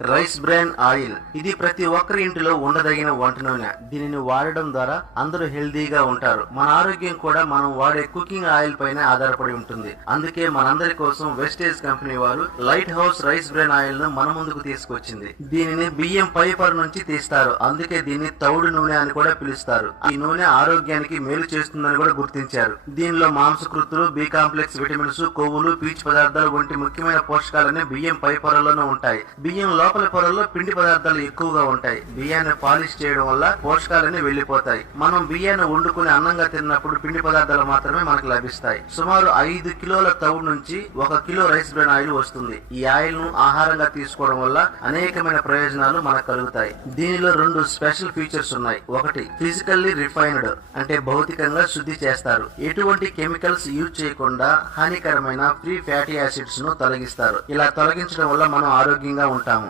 Rice bran oil. ఇది ప్రతి ఒక్కరి ఇంటిలో ఉండదగిన వంట నూనె. దీనిని వాడడం ద్వారా అందరూ హెల్దీగా ఉంటారు. మన ఆరోగ్యం కూడా మనం వాడే కుకింగ్ ఆయిల్ పైన ఆధారపడి ఉంటుంది. అందుకే మనందరి కోసం వెస్టేజ్ కంపెనీ వారు light house rice bran oil ను మన ముందుకు తీసుకొచ్చింది. దీనిని బియ్యం పైపర్ నుంచి తీస్తారు. అందుకే దీన్ని తౌడు నూనె అని కూడా పిలుస్తారు. ఈ నూనె ఆరోగ్యానికి మేలు చేస్తుందని కూడా గుర్తించారు. దీనిలో మాంసకృతులు, బి కాంప్లెక్స్ విటమిన్స్, కొవ్వులు, పీచు పదార్థాలు వంటి ముఖ్యమైన పోషకాలన్నీ బియ్యం పై పొరలోనే ఉంటాయి. బియ్యం లోపల పొరల్లో పిండి పదార్థాలు ఎక్కువగా ఉంటాయి. బియ్యాన్ని పాలిష్ చేయడం వల్ల పోషకాలన్నీ వెళ్లిపోతాయి. మనం బియ్యాన్ని వండుకుని అన్నంగా తిన్నప్పుడు పిండి పదార్థాలు మాత్రమే మనకు లభిస్తాయి. సుమారు 5 కిలోల తౌడు నుంచి 1 కిలో రైస్ బ్రాన్ ఆయిల్ వస్తుంది. ఈ ఆయిల్ ను ఆహారంగా తీసుకోవడం వల్ల అనేకమైన ప్రయోజనాలు మనకు కలుగుతాయి. దీనిలో 2 స్పెషల్ ఫీచర్స్ ఉన్నాయి. ఒకటి, ఫిజికల్లీ రిఫైన్డ్, అంటే భౌతికంగా శుద్ధి చేస్తారు. ఎటువంటి కెమికల్స్ యూజ్ చేయకుండా హానికరమైన ఫ్రీ ఫ్యాటీ యాసిడ్స్ ను తొలగిస్తారు. ఇలా తొలగించడం వల్ల మనం ఆరోగ్యంగా ఉంటాము.